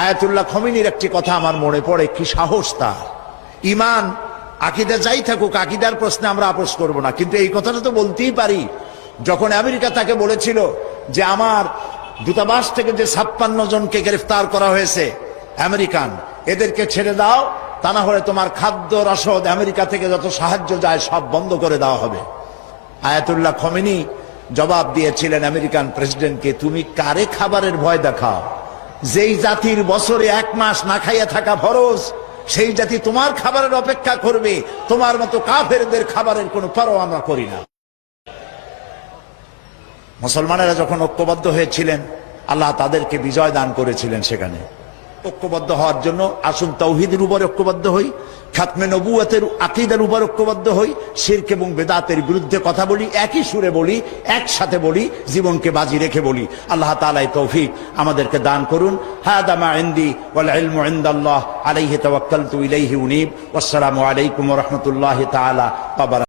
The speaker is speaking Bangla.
আয়াতুল্লাহ খমিনীর একটি কথা আমার মনে পড়ে, কি সাহস তার! ইমান আকীদা যাই থাকুক, আকীদার প্রশ্নে আমরা আপোষ করব না, কিন্তু এই কথাটা তো বলতেই পারি। যখন আমেরিকা তাকে বলেছিল যে আমার দূতাবাস থেকে যে 56 জনকে গ্রেফতার করা হয়েছে আমেরিকান, এদেরকে ছেড়ে দাও, তা না হলে তোমার খাদ্য রসদ আমেরিকা থেকে যত সাহায্য যায় সব বন্ধ করে দেওয়া হবে। আয়াতুল্লাহ খমেনি জবাব দিয়েছিলেন আমেরিকান প্রেসিডেন্টকে, তুমি কারে খাবারের ভয় দেখাও? যেই জাতির বছরে 1 মাস না খাইয়া থাকা ফরজ, সেই জাতি তোমার খাবারের অপেক্ষা করবে। তোমার মতো কাফেরদের খাবারের কোনো পরোয়া আমরা করি না। মুসলমানেরা যখন ঐক্যবদ্ধ হয়েছিলেন, আল্লাহ তাদেরকে বিজয় দান করেছিলেন। সেখানে ঐক্যবদ্ধ হওয়ার জন্য আসুন তাওহীদের উপর ঐক্যবদ্ধ হই, খাতমে নবুয়তের আকীদার উপর ঐক্যবদ্ধ হই, শিরক এবং বেদাতের বিরুদ্ধে কথা বলি, একই সুরে বলি, একসাথে বলি, জীবনকে বাজি রেখে বলি। আল্লাহ তাআলা এই তৌফিক আমাদেরকে দান করুন। হাদা মা ইনদি ওয়াল ইলমু ইনদাল্লাহ আলাইহি তাওয়াক্কালতু ইলাইহি উনীব। ওয়াসসালামু আলাইকুম ওয়া রাহমাতুল্লাহি তাআলা ওয়া বারাকাতুহু।